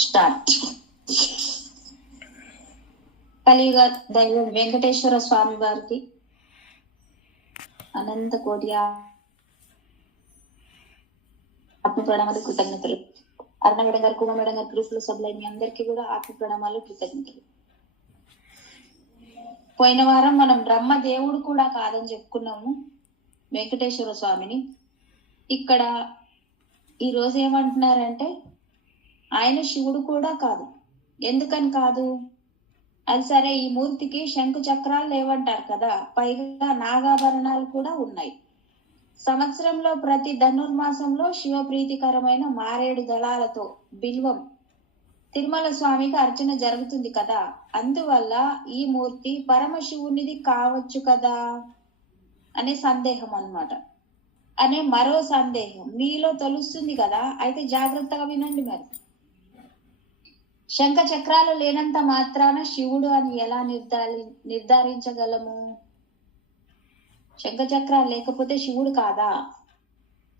Start. కలియుగ దైవం వెంకటేశ్వర స్వామి వారికి అనంత కోటి ఆత్మ ప్రణామాలు, కృతజ్ఞతలు. అరుణ మేడం గారు, కుమ మేడం గారు, గ్రూప్ లో సభ్యులు మీ అందరికీ కూడా ఆత్మ ప్రణామాలు, కృతజ్ఞతలు. పోయిన వారం మనం బ్రహ్మ దేవుడు కూడా కాదని చెప్పుకున్నాము వెంకటేశ్వర స్వామిని. ఇక్కడ ఈ రోజు ఏమంటున్నారంటే ఆయన శివుడు కూడా కాదు. ఎందుకని కాదు? అది సరే, ఈ మూర్తికి శంకు చక్రాలు లేవంటారు కదా, పైగా నాగాభరణాలు కూడా ఉన్నాయి. సంవత్సరంలో ప్రతి ధనుర్మాసంలో శివప్రీతికరమైన మారేడు దళాలతో బిల్వం తిరుమల స్వామికి అర్చన జరుగుతుంది కదా, అందువల్ల ఈ మూర్తి పరమశివునిది కావచ్చు కదా అనే సందేహం అన్నమాట. అనే మరో సందేహం మీలో తెలుస్తుంది కదా. అయితే జాగ్రత్తగా వినండి. మరి శంఖ చక్రాలు లేనంత మాత్రాన శివుడు అని ఎలా నిర్ధారించగలము? శంఖ చక్రాలు లేకపోతే శివుడు కాదా?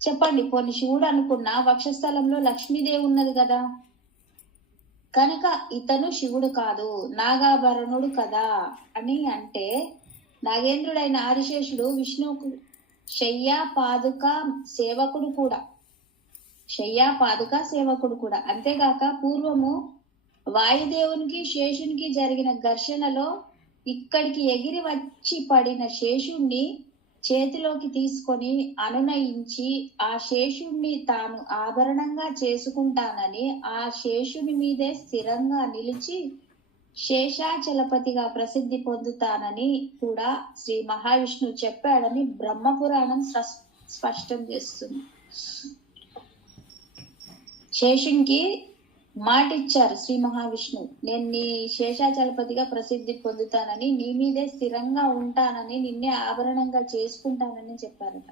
చెప్పండి. పోనీ శివుడు అనుకున్న వక్షస్థలంలో లక్ష్మీదేవి ఉన్నది కదా, కనుక ఇతను శివుడు కాదు, నాగాభరణుడు కదా అని అంటే, నాగేంద్రుడైన ఆదిశేషుడు విష్ణువుకు శయ్యా పాదుక సేవకుడు కూడా. అంతేగాక పూర్వము వాయుదేవునికి శేషునికి జరిగిన ఘర్షణలో ఇక్కడికి ఎగిరి వచ్చి పడిన శేషుణ్ణి చేతిలోకి తీసుకొని అనునయించి ఆ శేషుణ్ణి తాను ఆభరణంగా చేసుకుంటానని ఆ శేషుని మీదే స్థిరంగా నిలిచి శేషాచలపతిగా ప్రసిద్ధి పొందుతానని కూడా శ్రీ మహావిష్ణువు చెప్పాడని బ్రహ్మపురాణం స్పష్టం చేస్తుంది. శేషునికి మాట ఇచ్చారు శ్రీ మహావిష్ణువు, నేను నీ శేషాచలపతిగా ప్రసిద్ధి పొందుతానని, నీ మీదే స్థిరంగా ఉంటానని, నిన్నే ఆభరణంగా చేసుకుంటానని చెప్పారట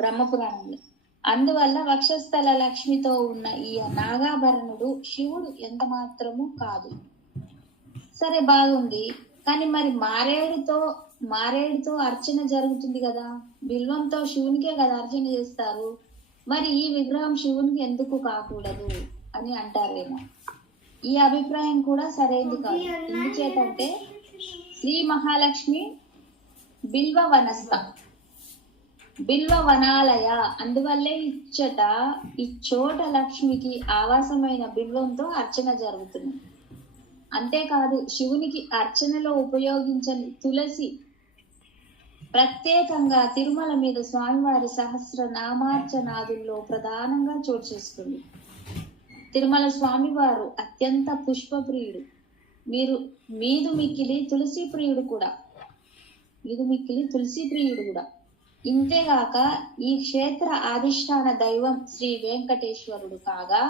బ్రహ్మపురాణంలో. అందువల్ల వక్షస్థల లక్ష్మితో ఉన్న ఈ నాగాభరణుడు శివుడు ఎంత మాత్రము కాదు. సరే, బాగుంది. కానీ మరి మారేడుతో అర్చన జరుగుతుంది కదా, బిల్వంతో శివునికే కదా అర్చన చేస్తారు. మరి ఈ విగ్రహం శివునికి ఎందుకు కాకూడదు అని అంటారేమో. ఈ అభిప్రాయం కూడా సరైనది కాదు. ఎందుచేతంటే శ్రీ మహాలక్ష్మి బిల్వ వనాలయ, అందువల్లే ఇచ్చోట లక్ష్మికి ఆవాసమైన బిల్వంతో అర్చన జరుగుతుంది. అంతేకాదు, శివునికి అర్చనలో ఉపయోగించని తులసి ప్రత్యేకంగా తిరుమల మీద స్వామివారి సహస్ర నామార్చనాదుల్లో ప్రధానంగా చోటు చేసుకుంది. తిరుమల స్వామివారు అత్యంత పుష్పప్రియుడు, మీదు మిక్కిలి తులసి ప్రియుడు కూడా. ఇంతేగాక ఈ క్షేత్ర అధిష్టాన దైవం శ్రీ వెంకటేశ్వరుడు కాగా,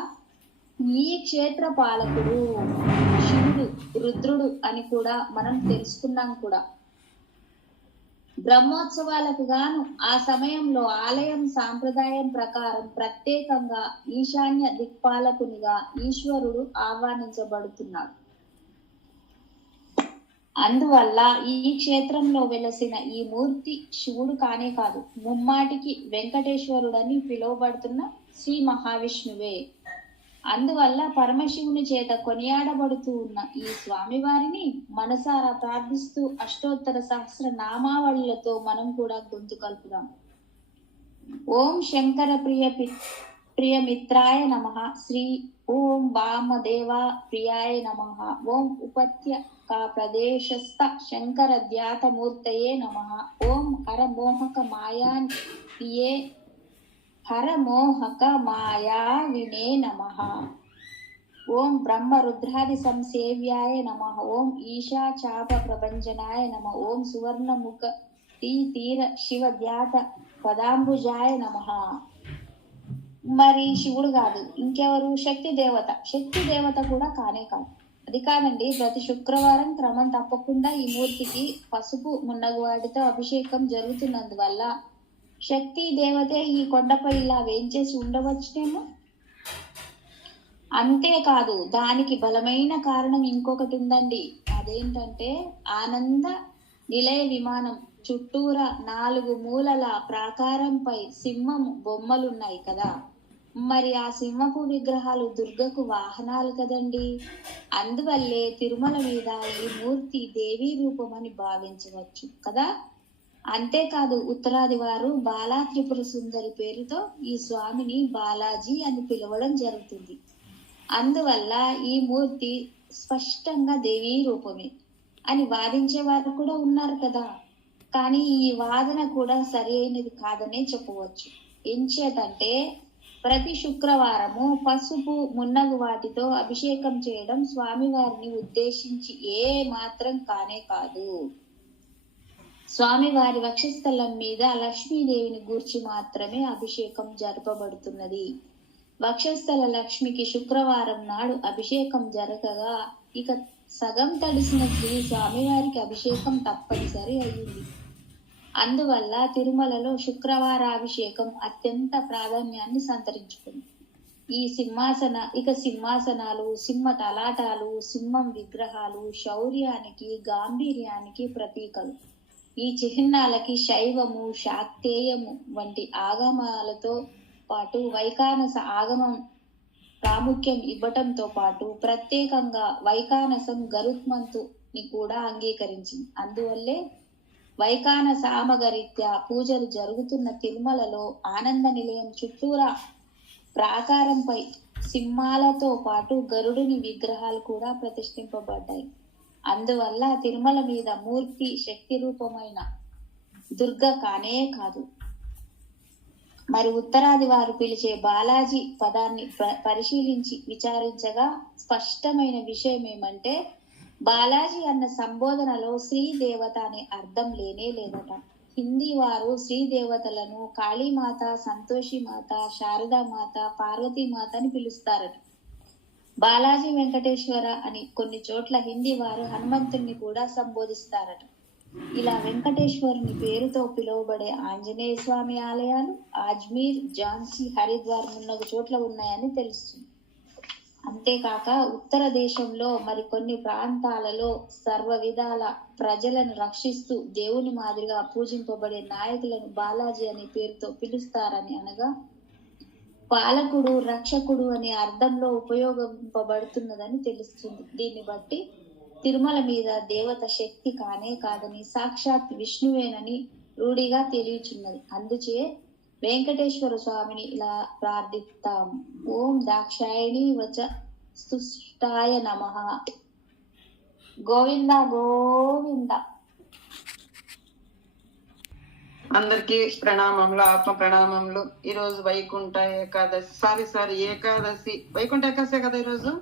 ఈ క్షేత్ర పాలకుడు శివుడు రుద్రుడు అని కూడా మనం తెలుసుకున్నాం కూడా. బ్రహ్మోత్సవాలకు గాను ఆ సమయంలో ఆలయం సాంప్రదాయం ప్రకారం ప్రత్యేకంగా ఈశాన్య దిక్పాలకునిగా ఈశ్వరుడు ఆహ్వానించబడుతున్నాడు. అందువల్ల ఈ క్షేత్రంలో వెలసిన ఈ మూర్తి శివుడు కానే కాదు, ముమ్మాటికి వెంకటేశ్వరుడని పిలువబడుతున్న శ్రీ మహావిష్ణువే. అందువల్ల పరమశివుని చేత కొనియాడబడుతూ ఉన్న ఈ స్వామివారిని మనసారా ప్రార్థిస్తూ అష్టోత్తర సహస్ర నామావళులతో మనం కూడా గొంతు కలుపుదాం. ఓం శంకర ప్రియమిత్రాయ నమః, శ్రీ ఓం వామదేవ ప్రియాయ నమః, ఓం ఉపత్యక ప్రదేశస్థ శంకర ధ్యాతమూర్తయే నమః, ఓం హరమోహక మాయా వినే నమః, ఓం బ్రహ్మ రుద్రాది సంసేవ్యాయ నమః, ఓం ఈశా చాప ప్రభంజనాయ నమః, ఓం సువర్ణముఖ తీర శివ ధ్యాత పదాంబుజాయ నమః. మరి శివుడు కాదు, ఇంకెవరు? శక్తి దేవత కూడా కానే కాదు. అది కాదండి, ప్రతి శుక్రవారం క్రమం తప్పకుండా ఈ మూర్తికి పసుపు మున్నగు వాటితో అభిషేకం జరుగుతున్నందువల్ల శక్తి దేవతే ఈ కొండపై ఇలా వేంచేసి ఉండవచ్చునేమో. అంతేకాదు, దానికి బలమైన కారణం ఇంకొకటి ఉందండి. అదేంటంటే ఆనంద నిలయ విమానం చుట్టూరా 4 మూలల ప్రాకారంపై సింహం బొమ్మలున్నాయి కదా, మరి ఆ సింహపు విగ్రహాలు దుర్గకు వాహనాలు కదండి. అందువల్లే తిరుమల మీద ఈ మూర్తి దేవీ రూపమని భావించవచ్చు కదా. అంతేకాదు ఉత్తరాది వారు బాలా త్రిపుర సుందరి పేరుతో ఈ స్వామిని బాలాజీ అని పిలవడం జరుగుతుంది. అందువల్ల ఈ మూర్తి స్పష్టంగా దేవీ రూపమే అని వాదించే వారు కూడా ఉన్నారు కదా. కానీ ఈ వాదన కూడా సరి అయినది కాదనే చెప్పవచ్చు. ఎంచేతంటే ప్రతి శుక్రవారము పసుపు మున్నగు వాటితో అభిషేకం చేయడం స్వామివారిని ఉద్దేశించి ఏ మాత్రం కానే కాదు. స్వామివారి వక్షస్థలం మీద లక్ష్మీదేవిని గూర్చి మాత్రమే అభిషేకం జరపబడుతున్నది. వక్షస్థల లక్ష్మికి శుక్రవారం నాడు అభిషేకం జరగగా ఇక సగం తడిసిన శ్రీ స్వామివారికి అభిషేకం తప్పనిసరి అయింది. అందువల్ల తిరుమలలో శుక్రవారాభిషేకం అత్యంత ప్రాధాన్యాన్ని సంతరించుకుంది. ఈ సింహాసనాలు, సింహ తలాటాలు, సింహం విగ్రహాలు శౌర్యానికి, గాంభీర్యానికి ప్రతీకలు. ఈ చిహ్నాలకి శైవము, శాక్తేయము వంటి ఆగమాలతో పాటు వైకానస ఆగమం ప్రాముఖ్యం ఇవ్వటంతో పాటు ప్రత్యేకంగా వైకానసం గరుత్మంతుని కూడా అంగీకరించింది. అందువల్లే వైకానస ఆమగరీత్యా పూజలు జరుగుతున్న తిరుమలలో ఆనంద నిలయం చుట్టూరా ప్రాకారంపై సింహాలతో పాటు గరుడుని విగ్రహాలు కూడా ప్రతిష్ఠింపబడ్డాయి. అందువల్ల తిరుమల మీద మూర్తి శక్తి రూపమైన దుర్గ కానే కాదు. మరి ఉత్తరాది వారు పిలిచే బాలాజీ పదాన్ని పరిశీలించి విచారించగా స్పష్టమైన విషయం ఏమంటే బాలాజీ అన్న సంబోధనలో శ్రీ దేవత అనే అర్థం లేనే లేదట. హిందీ వారు శ్రీ దేవతలను కాళీమాత, సంతోషిమాత, శారదామాత, పార్వతీమాత అని పిలుస్తారట. బాలాజీ వెంకటేశ్వర అని కొన్ని చోట్ల హిందీ వారు హనుమంతుణ్ణి కూడా సంబోధిస్తారట. ఇలా వెంకటేశ్వరుని పేరుతో పిలువబడే ఆంజనేయ స్వామి ఆలయాలు అజ్మీర్, ఝాన్సీ, హరిద్వార్ మున్నగు చోట్ల ఉన్నాయని తెలుస్తుంది. అంతేకాక ఉత్తర దేశంలో మరికొన్ని ప్రాంతాలలో సర్వ విధాల ప్రజలను రక్షిస్తూ దేవుని మాదిరిగా పూజింపబడే నాయకులను బాలాజీ అనే పేరుతో పిలుస్తారని అనగా పాలకుడు, రక్షకుడు అనే అర్థంలో ఉపయోగింపబడుతున్నదని తెలుస్తుంది. దీన్ని బట్టి తిరుమల మీద దేవత శక్తి కానే కాదని సాక్షాత్ విష్ణువేనని రూఢిగా తెలియచున్నది. అందుచే వెంకటేశ్వర స్వామిని ఇలా ప్రార్థిస్తాం. ఓం దాక్షాయణి వచ స్తుష్టాయ నమః. గోవింద గోవింద. అందరికి ప్రణామములు, ఆత్మ ప్రణామములు. ఈరోజు వైకుంఠ ఏకాదశి, ఏకాదశి, వైకుంఠ ఏకాదశి కదా ఈరోజు.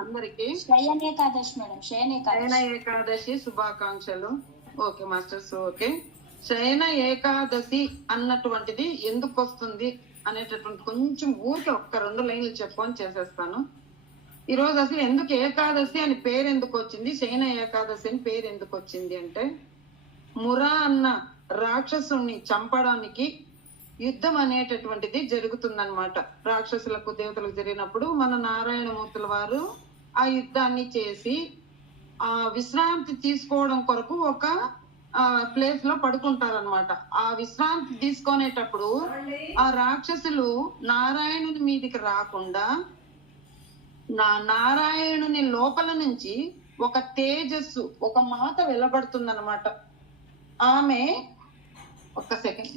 అందరికి శయన ఏకాదశి శుభాకాంక్షలు. Okay masters. ఓకే, శయన ఏకాదశి అన్నటువంటిది ఎందుకు వస్తుంది అనేటటువంటి కొంచెం ఊరికే ఒక్క 2 లైన్లు చెప్పని చేసేస్తాను. ఈ రోజు అసలు ఎందుకు ఏకాదశి అని పేరు ఎందుకు వచ్చింది, శయన ఏకాదశి అని పేరు ఎందుకు వచ్చింది అంటే మురా అన్న రాక్షసుని చంపడానికి యుద్ధం అనేటటువంటిది జరుగుతుందన్నమాట. రాక్షసులకు దేవతలకు జరిగినప్పుడు మన నారాయణమూర్తుల వారు ఆ యుద్ధాన్ని చేసి ఆ విశ్రాంతి తీసుకోవడం కొరకు ఒక ప్లేస్ లో పడుకుంటారనమాట. ఆ విశ్రాంతి తీసుకునేటప్పుడు ఆ రాక్షసులు నారాయణుని మీదికి రాకుండా నారాయణుని లోపల నుంచి ఒక తేజస్సు, ఒక మాత వెలబడుతుందన్నమాట. ఆమె ఒక్క సెకండ్,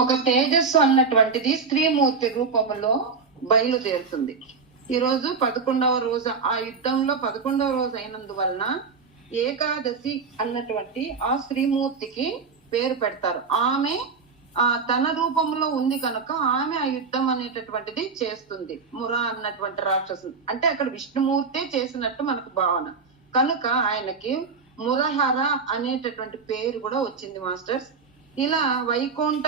ఒక తేజస్సు అన్నటువంటిది స్త్రీమూర్తి రూపంలో బయలుదేరుతుంది. ఈ రోజు 11వ రోజు, ఆ యుద్ధంలో 11వ రోజు అయినందువలన ఏకాదశి అన్నటువంటి ఆ స్త్రీమూర్తికి పేరు పెడతారు. ఆమె తన రూపంలో ఉంది కనుక ఆమె ఆ యుద్ధం అనేటటువంటిది చేస్తుంది. మురా అన్నటువంటి రాక్షసు అంటే అక్కడ విష్ణుమూర్తే చేసినట్టు మనకు భావన కనుక ఆయనకి మురహర అనేటటువంటి పేరు కూడా వచ్చింది మాస్టర్స్. ఇలా వైకుంఠ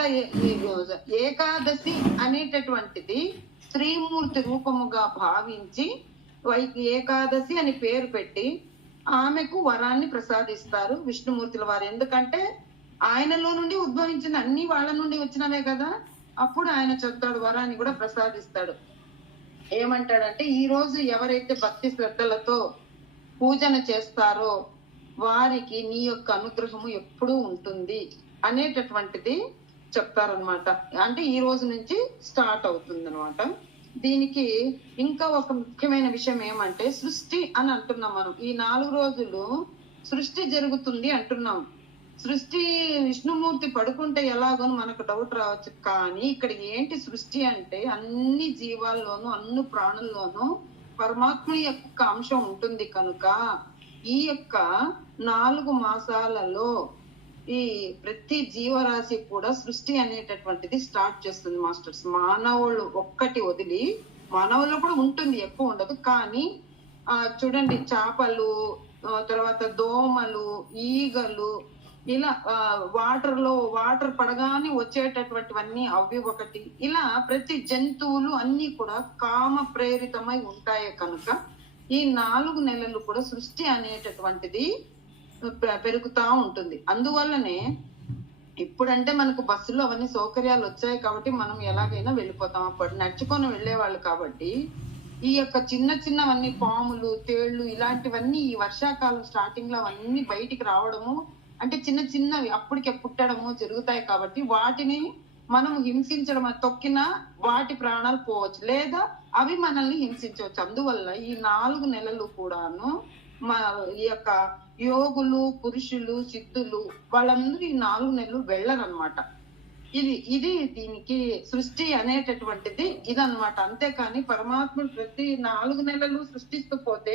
ఏకాదశి అనేటటువంటిది స్త్రీమూర్తి రూపముగా భావించి ఏకాదశి అని పేరు పెట్టి ఆమెకు వరాన్ని ప్రసాదిస్తారు విష్ణుమూర్తుల వారు. ఎందుకంటే ఆయనలో నుండి ఉద్భవించిన అన్ని వాళ్ళ నుండి వచ్చినవే కదా. అప్పుడు ఆయన చెప్తాడు, వరాన్ని కూడా ప్రసాదిస్తాడు. ఏమంటాడంటే, ఈ రోజు ఎవరైతే భక్తి శ్రద్ధలతో పూజన చేస్తారో వారికి నీ యొక్క అనుగ్రహము ఎప్పుడూ ఉంటుంది అనేటటువంటిది చెప్తారనమాట. అంటే ఈ రోజు నుంచి స్టార్ట్ అవుతుంది అనమాట. దీనికి ఇంకా ఒక ముఖ్యమైన విషయం ఏమంటే, సృష్టి అని అంటున్నాం మనం. ఈ 4 రోజులు సృష్టి జరుగుతుంది అంటున్నాం. సృష్టి విష్ణుమూర్తి పడుకుంటే ఎలాగో మనకు డౌట్ రావచ్చు, కానీ ఇక్కడ ఏంటి సృష్టి అంటే అన్ని జీవాల్లోనూ అన్ని ప్రాణుల్లోనూ పరమాత్మ యొక్క అంశం ఉంటుంది కనుక ఈ యొక్క 4 మాసాలలో ఈ ప్రతి జీవరాశి కూడా సృష్టి అనేటటువంటిది స్టార్ట్ చేస్తుంది మాస్టర్స్. మానవులు ఒక్కటి వదిలి, మానవుల్లో కూడా ఉంటుంది, ఎక్కువ ఉండదు, కానీ చూడండి చేపలు, తర్వాత దోమలు, ఈగలు, ఇలా వాటర్ పడగానే వచ్చేటటువంటివన్నీ అవి ఒకటి, ఇలా ప్రతి జంతువులు అన్ని కూడా కామ ప్రేరితమై ఉంటాయి కనుక ఈ 4 నెలలు కూడా సృష్టి అనేటటువంటిది పెరుగుతా ఉంటుంది. అందువల్లనే ఇప్పుడంటే మనకు బస్సులో అవన్నీ సౌకర్యాలు వచ్చాయి కాబట్టి మనం ఎలాగైనా వెళ్ళిపోతాం. అప్పుడు నడుచుకొని వెళ్ళేవాళ్ళు కాబట్టి ఈ యొక్క చిన్నవన్నీ పాములు, తేళ్లు ఇలాంటివన్నీ ఈ వర్షాకాలం స్టార్టింగ్ లో అవన్నీ బయటికి రావడము, అంటే చిన్నవి అప్పటికే పుట్టడము జరుగుతాయి. కాబట్టి వాటిని మనం హింసించడం, తొక్కినా వాటి ప్రాణాలు పోవచ్చు, లేదా అవి మనల్ని హింసించవచ్చు. అందువల్ల ఈ 4 నెలలు కూడాను ఈ యొక్క యోగులు, పురుషులు, సిద్ధులు వాళ్ళందరూ ఈ 4 నెలలు వెళ్ళరనమాట. ఇది దీనికి సృష్టి అనేటటువంటిది ఇదన్నమాట. అంతేకాని పరమాత్ముడు ప్రతి 4 నెలలు సృష్టిస్తూ పోతే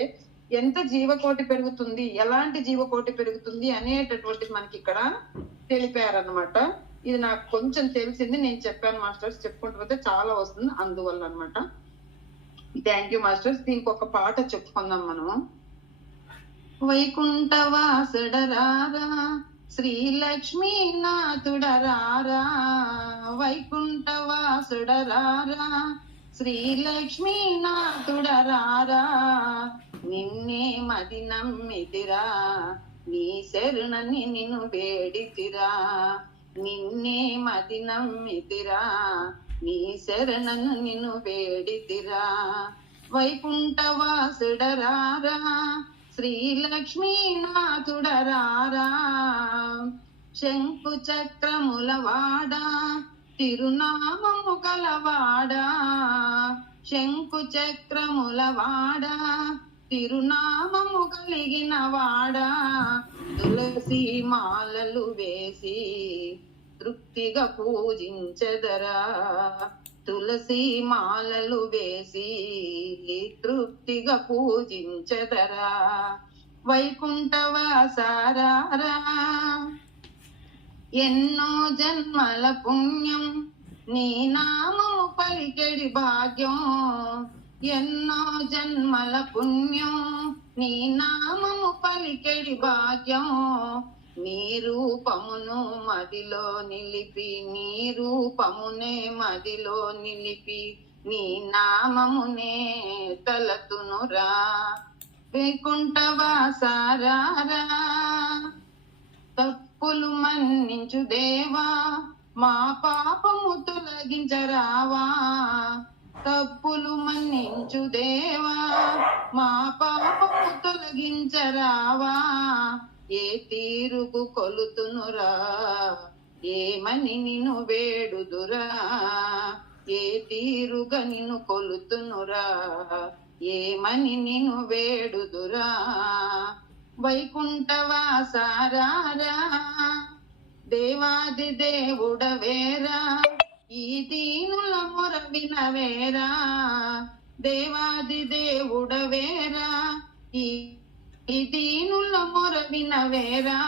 ఎంత జీవకోటి పెరుగుతుంది, ఎలాంటి జీవకోటి పెరుగుతుంది అనేటటువంటిది మనకి ఇక్కడ తెలిపారనమాట. ఇది నాకు కొంచెం తెలిసింది, నేను చెప్పాను మాస్టర్స్. చెప్పుకుంటూ పోతే చాలా వస్తుంది, అందువల్ల అనమాట. Thank you masters. దీనికి ఒక పాట చెప్పుకుందాం మనము. వైకుంఠవాసుడరారా శ్రీలక్ష్మీనాథుడరారా, వైకుంఠవాసుడరారా శ్రీలక్ష్మీనాథుడరారా, నిన్నే మది నమ్మితిరా, నీ శరణని నిన్ను వేడితిరా, నిన్నే మది నమ్మితిరా, నీ శరణను నిన్ను వేడితిరా, వైకుంఠవాసుడరారా శ్రీలక్ష్మీనాథుడరారా, శంకు చక్రముల వాడా తిరునామము కలవాడా, శంకు చక్రముల వాడా తిరునామము కలిగిన వాడా, తులసి మాలలు వేసి తృప్తిగా పూజించదరా, తులసి మాలలు వేసి తృప్తిగా పూజించదరా, వైకుంఠవాసారారా, ఎన్నో జన్మల పుణ్యం నీ నామము పలికెడి భాగ్యం, ఎన్నో జన్మల పుణ్యం నీ నామము పలికెడి భాగ్యం, నీ రూపమును మదిలో నిలిపి, నీ రూపమునే మదిలో నిలిపి, నీ నామమునే తలతునురా, వైకుంఠవాసారారా, తప్పులు మన్నించు దేవా మా పాపము తొలగించరావా, తప్పులు మన్నించు దేవా మా పాపము తొలగించరావా, ఏ తీరుకు కొలుతునురా ఏమని నిన్ను వేడుదురా, ఏ తీరుగా నిన్ను కొలుతునురా ఏమని నిన్ను వేడుదురా, వైకుంఠవాసారారా, దేవాది దేవుడవేరా ఈ దీనుల మొర వినవేరా, దేవాది దేవుడవేరా ఈ దీనుల మొర వినవేరా,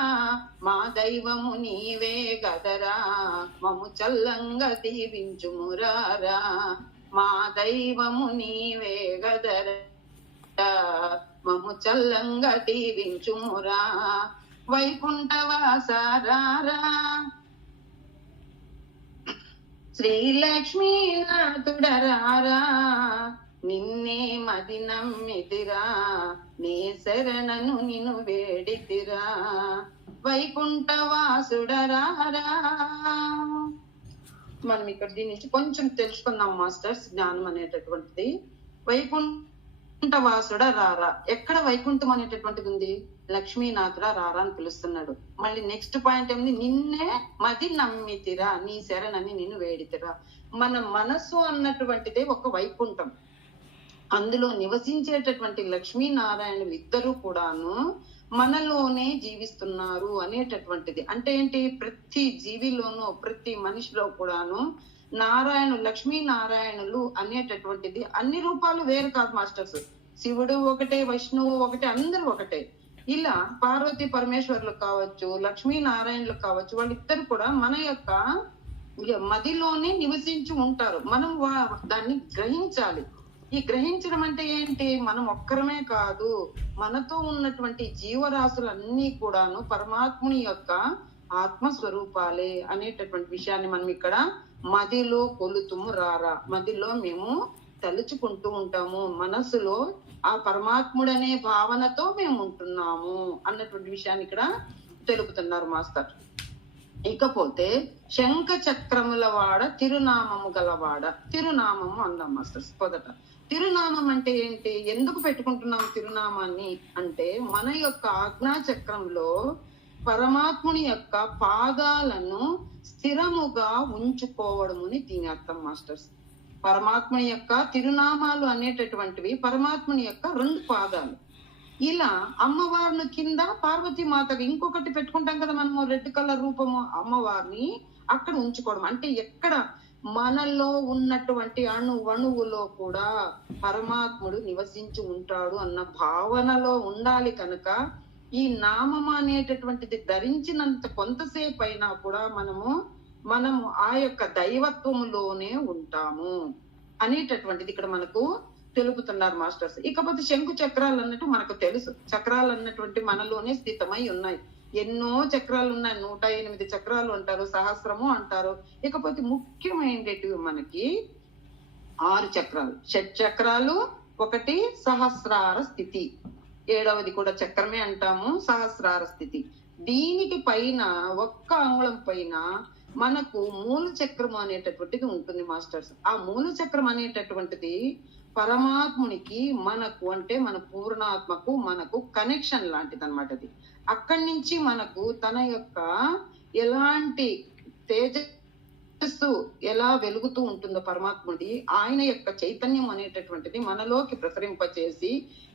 మా దైవము నీవే గదరా మము చల్లంగా దీవించుమురారా, మా దైవము నీవే గదరా మము చల్లంగా దీవించుమురా, వైకుంఠవాసారారా, శ్రీలక్ష్మీనాథుడరారా, నిన్నే మది నమ్మితిరా, నీ శరణను నిన్ను వేడితిరా, వైకుంఠవాసుడరారా. మనం ఇక్కడ దీని నుంచి కొంచెం తెలుసుకుందాం మాస్టర్స్. జ్ఞానం అనేటటువంటిది వైకుంఠవాసుడ రారా. ఎక్కడ వైకుంఠం అనేటటువంటిది ఉంది? లక్ష్మీనాథుడా రారా అని పిలుస్తున్నాడు. మళ్ళీ నెక్స్ట్ పాయింట్ ఏమిటి? నిన్నే మది నమ్మితిరా, నీ శరణని నిన్ను వేడితిరా. మన మనస్సు అన్నటువంటిదే ఒక వైకుంఠం. అందులో నివసించేటటువంటి లక్ష్మీనారాయణులు ఇద్దరు కూడాను మనలోనే జీవిస్తున్నారు అనేటటువంటిది. అంటే ఏంటి? ప్రతి జీవిలోనూ ప్రతి మనిషిలో కూడాను లక్ష్మీనారాయణులు అనేటటువంటిది అన్ని రూపాలు వేరు కాదు మాస్టర్స్. శివుడు ఒకటే, విష్ణువు ఒకటే, అందరూ ఒకటే. ఇలా పార్వతీ పరమేశ్వరులు కావచ్చు, లక్ష్మీనారాయణులు కావచ్చు, వాళ్ళిద్దరు కూడా మన యొక్క మదిలోనే నివసించి ఉంటారు. మనం దాన్ని గ్రహించాలి. ఈ గ్రహించడం అంటే ఏంటి? మనం ఒక్కరమే కాదు, మనతో ఉన్నటువంటి జీవరాశులన్నీ కూడాను పరమాత్ముని యొక్క ఆత్మస్వరూపాలే అనేటటువంటి విషయాన్ని మనం ఇక్కడ మదిలో కొలుతుము రారా. మదిలో మేము తలుచుకుంటూ ఉంటాము, మనసులో ఆ పరమాత్ముడనే భావనతో మేము ఉంటున్నాము అన్నటువంటి విషయాన్ని ఇక్కడ తెలుపుతున్నారు మాస్టర్. ఇకపోతే శంఖ చక్రముల వాడ, తిరునామము గలవాడ. తిరునామము అందాం మాస్టర్స్. మొదట తిరునామం అంటే ఏంటి? ఎందుకు పెట్టుకుంటున్నాం తిరునామాన్ని అంటే, మన యొక్క ఆజ్ఞా చక్రంలో పరమాత్ముని యొక్క పాదాలను స్థిరముగా ఉంచుకోవడముని దీని అర్థం మాస్టర్స్. పరమాత్ముని యొక్క తిరునామాలు అనేటటువంటివి పరమాత్ముని యొక్క 2 పాదాలు. ఇలా అమ్మవారిని కింద పార్వతీ మాతకి ఇంకొకటి పెట్టుకుంటాం కదా మనము, రెడ్ కలర్ రూపము, అమ్మవారిని అక్కడ ఉంచుకోవడం. అంటే ఎక్కడ? మనలో ఉన్నటువంటి అణువులో కూడా పరమాత్ముడు నివసించి ఉంటాడు అన్న భావనలో ఉండాలి. కనుక ఈ నామం అనేటటువంటిది ధరించినంత కొంతసేపు అయినా కూడా మనము ఆ యొక్క దైవత్వములోనే ఉంటాము అనేటటువంటిది ఇక్కడ మనకు తెలుపుతున్నారు మాస్టర్స్. ఇకపోతే శంకు చక్రాలు అన్నట్టు మనకు తెలుసు, చక్రాలు అన్నటువంటి మనలోనే స్థితమై ఉన్నాయి. ఎన్నో చక్రాలు ఉన్నాయి, 108 చక్రాలు అంటారు, సహస్రము అంటారు. ఇకపోతే ముఖ్యమైనటివి మనకి 6 చక్రాలు, షట్చక్రాలు, ఒకటి సహస్రార స్థితి, 7వది కూడా చక్రమే అంటాము, సహస్రార స్థితి. దీనికి పైన ఒక్క అంగుళం పైన మనకు మూల చక్రం అనేటటువంటిది ఉంటుంది మాస్టర్స్. ఆ మూల చక్రం అనేటటువంటిది పరమాత్మునికి మనకు, అంటే మన పూర్ణాత్మకు మనకు కనెక్షన్ లాంటిది అనమాట. అది అక్కడి నుంచి మనకు తన యొక్క ఎలాంటి తేజస్సు ఎలా వెలుగుతూ ఉంటుందో పరమాత్ముడి, ఆయన యొక్క చైతన్యం అనేటటువంటిది మనలోకి ప్రసరింపచేసి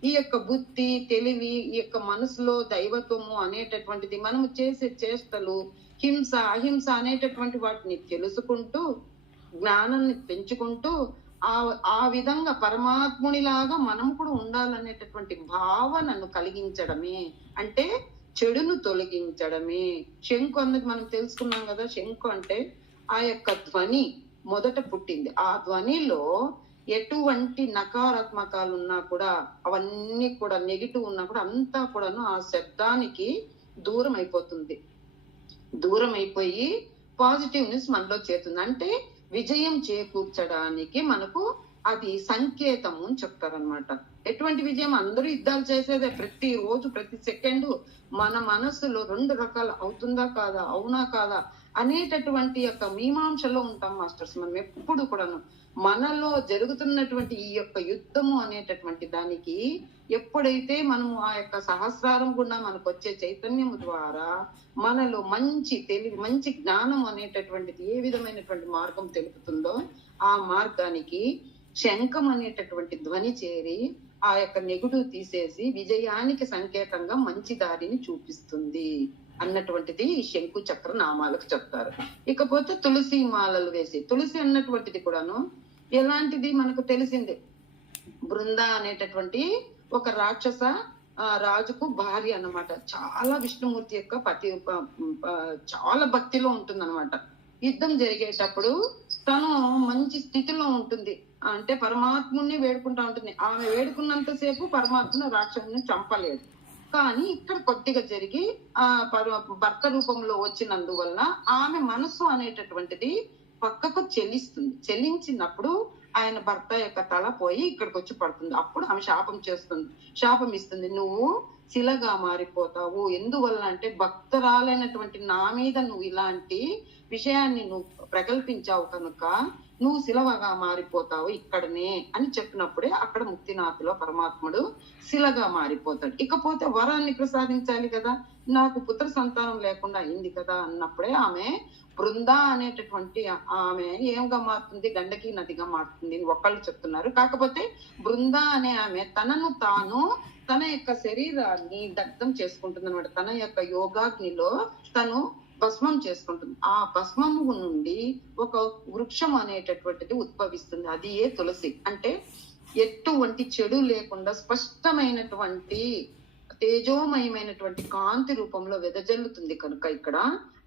ఈ యొక్క బుద్ధి, తెలివి, ఈ యొక్క మనసులో దైవత్వము అనేటటువంటిది, మనము చేసే చేష్టలు, హింస, అహింస అనేటటువంటి వాటిని తెలుసుకుంటూ జ్ఞానాన్ని పెంచుకుంటూ ఆ విధంగా పరమాత్మునిలాగా మనం కూడా ఉండాలనేటటువంటి భావనను కలిగించడమే, అంటే చెడును తొలగించడమే శంకు అన్నది మనం తెలుసుకున్నాం కదా. శంకు అంటే ఆ యొక్క ధ్వని మొదట పుట్టింది. ఆ ధ్వనిలో ఎటువంటి నకారాత్మకాలు ఉన్నా కూడా, అవన్నీ కూడా నెగిటివ్ ఉన్నా కూడా అంతా కూడాను ఆ శబ్దానికి దూరం అయిపోతుంది. దూరం అయిపోయి పాజిటివ్నెస్ మనలో చేరుతుంది. అంటే విజయం చేకూర్చడానికి మనకు అది సంకేతము అని చెప్తారనమాట. ఎటువంటి విజయం? అందరూ యుద్ధాలు చేసేదే, ప్రతి రోజు ప్రతి సెకండ్ మన మనస్సులో 2 రకాలు అవుతుందా కాదా, అవునా కాదా అనేటటువంటి యొక్క మీమాంసలో ఉంటాం మాస్టర్స్. మనం ఎప్పుడు కూడాను మనలో జరుగుతున్నటువంటి ఈ యొక్క యుద్ధము అనేటటువంటి దానికి ఎప్పుడైతే మనము ఆ యొక్క సహస్రారం గుండా మనకు వచ్చే చైతన్యం ద్వారా మనలో మంచి తెలివి, మంచి జ్ఞానం అనేటటువంటిది ఏ విధమైనటువంటి మార్గం తెలుపుతుందో ఆ మార్గానికి శంఖం అనేటటువంటి ధ్వని చేరి ఆ యొక్క నెగుడు తీసేసి విజయానికి సంకేతంగా మంచి దారిని చూపిస్తుంది అన్నటువంటిది ఈ శంకు చక్ర నామాలకు చెప్తారు. ఇకపోతే తులసి మాలలు వేసి, తులసి అన్నటువంటిది కూడాను ఎలాంటిది మనకు తెలిసిందే. బృంద అనేటటువంటి ఒక రాక్షస రాజుకు భార్య అన్నమాట. చాలా విష్ణుమూర్తి యొక్క పతి, చాలా భక్తిలో ఉంటుంది అనమాట. యుద్ధం జరిగేటప్పుడు తను మంచి స్థితిలో ఉంటుంది, అంటే పరమాత్ముని వేడుకుంటా ఉంటుంది. ఆమె వేడుకున్నంతసేపు పరమాత్ముని రాక్షసుని చంపలేదు. కానీ ఇక్కడ కొద్దిగా జరిగి ఆ భర్త రూపంలో వచ్చినందువల్ల ఆమె మనస్సు అనేటటువంటిది పక్కకు చెల్లిస్తుంది. చెల్లించినప్పుడు ఆయన భర్త యొక్క తల పోయి ఇక్కడికి వచ్చి పడుతుంది. అప్పుడు ఆమె శాపం ఇస్తుంది, నువ్వు శిలగా మారిపోతావు. ఎందువల్ల అంటే భక్తురాలైనటువంటి నా మీద నువ్వు ఇలాంటి విషయాన్ని నువ్వు ప్రకల్పించావు కనుక నువ్వు శిలవగా మారిపోతావు ఇక్కడనే అని చెప్పినప్పుడే అక్కడ ముక్తినాథులో పరమాత్ముడు శిలగా మారిపోతాడు. ఇకపోతే వరాన్ని ప్రసాదించాలి కదా, నాకు పుత్ర సంతానం లేకుండా అయింది కదా అన్నప్పుడే ఆమె బృంద అనేటటువంటి ఆమె ఏంగా మారుతుంది, గండకి నదిగా మారుతుంది ఒకళ్ళు చెప్తున్నారు. కాకపోతే బృంద అనే ఆమె తనను తాను తన యొక్క శరీరాన్ని దగ్ధం చేసుకుంటుంది అనమాట. తన యొక్క యోగాగ్నిలో తను భస్మం చేసుకుంటుంది. ఆ భస్మము నుండి ఒక వృక్షం అనేటటువంటిది ఉద్భవిస్తుంది. అది ఏ తులసి. అంటే ఎటువంటి చెడు లేకుండా స్పష్టమైనటువంటి తేజోమయమైనటువంటి కాంతి రూపంలో వెదజల్లుతుంది కనుక ఇక్కడ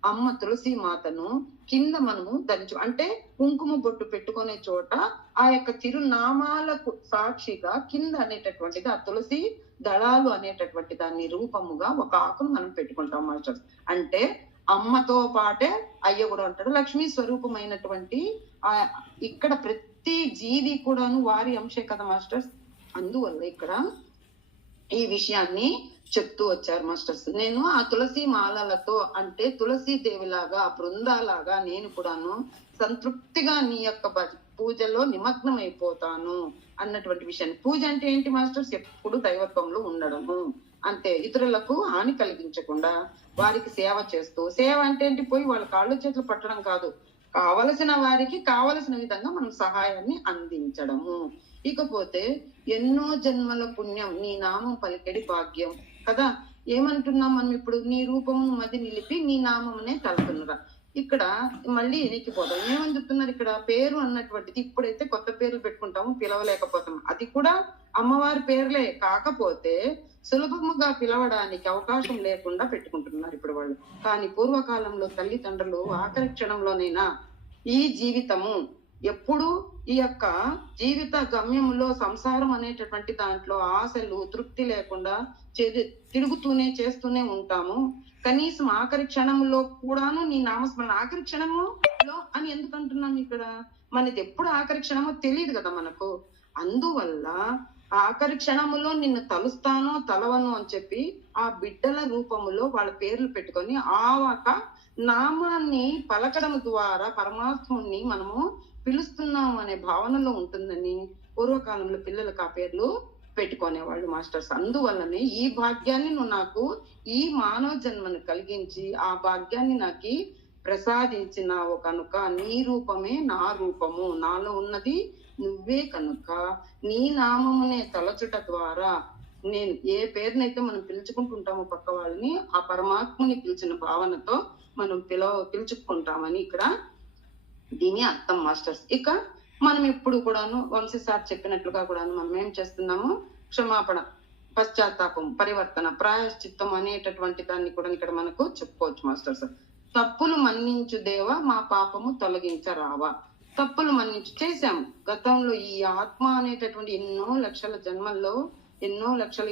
అమ్మ తులసి మాతను కింద మనము ధరించు, అంటే కుంకుమ బొట్టు పెట్టుకునే చోట ఆ యొక్క తిరునామాలకు సాక్షిగా కింద అనేటటువంటిది ఆ తులసి దళాలు అనేటటువంటి దాన్ని రూపముగా ఒక ఆకును మనం పెట్టుకుంటాం మాస్టర్స్. అంటే అమ్మతో పాటే అయ్య కూడా ఉంటాడు. లక్ష్మీ స్వరూపమైనటువంటి ఆ ఇక్కడ ప్రతి జీవి కూడాను వారి అంశే కదా మాస్టర్స్. అందువల్ల ఇక్కడ ఈ విషయాన్ని చెప్తూ వచ్చారు మాస్టర్స్. నేను ఆ తులసి మాలలతో అంటే తులసి దేవిలాగా బృందాలాగా నేను కూడాను సంతృప్తిగా నీ యొక్క పూజలో నిమగ్నం అయిపోతాను అన్నటువంటి విషయాన్ని. పూజ అంటే ఏంటి మాస్టర్స్? ఎప్పుడు దైవత్వంలో ఉండడము అంతే. ఇతరులకు హాని కలిగించకుండా వారికి సేవ చేస్తూ, సేవ అంటే ఏంటి? పోయి వాళ్ళ కాళ్ళు చేతులు పట్టడం కాదు, కావలసిన వారికి కావలసిన విధంగా మనం సహాయాన్ని అందించడము. ఇకపోతే ఎన్నో జన్మల పుణ్యం నీ నామం పలికెడి భాగ్యం కదా. ఏమంటున్నాం మనం ఇప్పుడు? నీ రూపము మది నిలిపి నీ నామమునే తలుతున్నరా. ఇక్కడ మళ్ళీ ఎనికిపోతాం. ఏమని చెప్తున్నారు ఇక్కడ? పేరు అన్నటువంటిది ఇప్పుడైతే కొత్త పేర్లు పెట్టుకుంటాము, పిలవలేకపోతాము. అది కూడా అమ్మవారి పేర్లే, కాకపోతే సులభముగా పిలవడానికి అవకాశం లేకుండా పెట్టుకుంటున్నారు ఇప్పుడు వాళ్ళు. కానీ పూర్వకాలంలో తల్లిదండ్రులు ఆఖరి క్షణంలోనైనా ఈ జీవితము ఎప్పుడు ఈ యొక్క జీవిత గమ్యములో సంసారం అనేటటువంటి దాంట్లో ఆశలు తృప్తి లేకుండా తిరుగుతూనే చేస్తూనే ఉంటాము. కనీసం ఆఖరి క్షణంలో కూడాను నీ నామస్మరణ ఆఖరి క్షణములో అని ఎందుకు అంటున్నాం ఇక్కడ? మనది ఎప్పుడు ఆఖరి క్షణమో తెలియదు కదా మనకు. అందువల్ల ఆఖరి క్షణములో నిన్ను తలుస్తానో తలవను అని చెప్పి ఆ బిడ్డల రూపములో వాళ్ళ పేర్లు పెట్టుకొని ఆవాక నామాన్ని పలకడం ద్వారా పరమాత్ముని మనము పిలుస్తున్నాము అనే భావనలో ఉంటుందని పూర్వకాలంలో పిల్లలకు ఆ పేర్లు పెట్టుకునేవాళ్ళు మాస్టర్స్. అందువల్లనే ఈ భాగ్యాన్ని నువ్వు నాకు ఈ మానవ జన్మను కలిగించి ఆ భాగ్యాన్ని నాకు ప్రసాదించినావు కనుక నీ రూపమే నా రూపము, నాలో ఉన్నది నువ్వే కనుక నీ నామమునే తలచుట ద్వారా నేను ఏ పేరునైతే మనం పిలుచుకుంటుంటామో పక్క వాళ్ళని, ఆ పరమాత్మని పిలిచిన భావనతో మనం పిలుచుకుంటామని ఇక్కడ దీని అర్థం మాస్టర్స్. ఇక మనం ఎప్పుడు కూడాను వంశీ సార్ చెప్పినట్లుగా కూడాను మనం ఏం చేస్తున్నాము? క్షమాపణ, పశ్చాత్తాపం, పరివర్తన, ప్రాయశ్చిత్తం అనేటటువంటి దాన్ని కూడా ఇక్కడ మనకు చెప్పుకోవచ్చు మాస్టర్స్. తప్పులు మన్నించు దేవా మా పాపము తొలగించరావా. తప్పులు మన్నించు చేశాము గతంలో. ఈ ఆత్మ అనేటటువంటి ఎన్నో లక్షల జన్మల్లో ఎన్నో లక్షల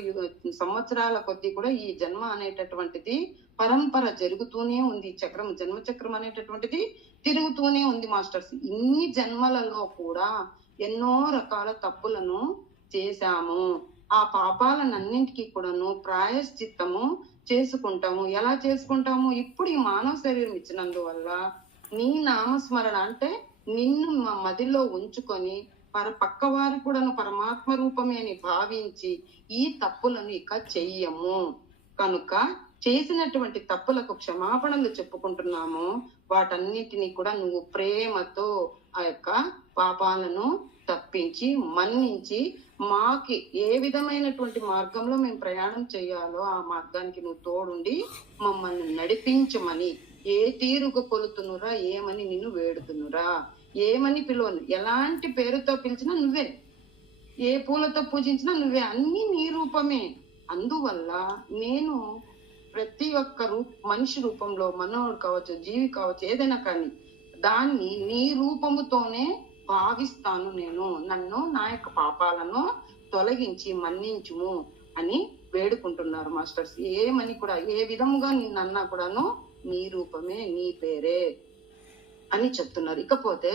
సంవత్సరాల కొద్దీ కూడా ఈ జన్మ అనేటటువంటిది పరంపర జరుగుతూనే ఉంది. చక్రం, జన్మ చక్రం అనేటటువంటిది తిరుగుతూనే ఉంది మాస్టర్స్. ఇన్ని జన్మలలో కూడా ఎన్నో రకాల తప్పులను చేశాము. ఆ పాపాలన్నింటికి కూడాను ప్రాయశ్చిత్తము చేసుకుంటాము. ఎలా చేసుకుంటాము? ఇప్పుడు ఈ మానవ శరీరం ఇచ్చినందువల్ల నీ నామస్మరణ అంటే నిన్ను మా మదిలో ఉంచుకొని పక్క వారు కూడాను పరమాత్మ రూపమే అని భావించి ఈ తప్పులను ఇక చెయ్యము కనుక చేసినటువంటి తప్పులకు క్షమాపణలు చెప్పుకుంటున్నాము. వాటన్నిటినీ కూడా నువ్వు ప్రేమతో ఆ యొక్క పాపాలను తప్పించి మన్నించి మాకి ఏ విధమైనటువంటి మార్గంలో మేము ప్రయాణం చేయాలో ఆ మార్గానికి నువ్వు తోడుండి మమ్మల్ని నడిపించమని, ఏ తీరుగా కొలుతునురా, ఏమని నిన్ను వేడుతునురా, ఏమని పిలువను, ఎలాంటి పేరుతో పిలిచినా నువ్వే, ఏ పూలతో పూజించినా నువ్వే, అన్ని నీ రూపమే. అందువల్ల నేను ప్రతి ఒక్క మనిషి రూపంలో, మనోడు కావచ్చు, జీవి కావచ్చు, ఏదైనా కానీ దాన్ని నీ రూపముతోనే భావిస్తాను నేను. నన్ను నా యొక్క పాపాలను తొలగించి మన్నించుము అని వేడుకుంటున్నారు మాస్టర్స్. ఏమని కూడా ఏ విధముగా నిన్నన్నా కూడాను నీ రూపమే, నీ పేరే అని చెప్తున్నారు. ఇకపోతే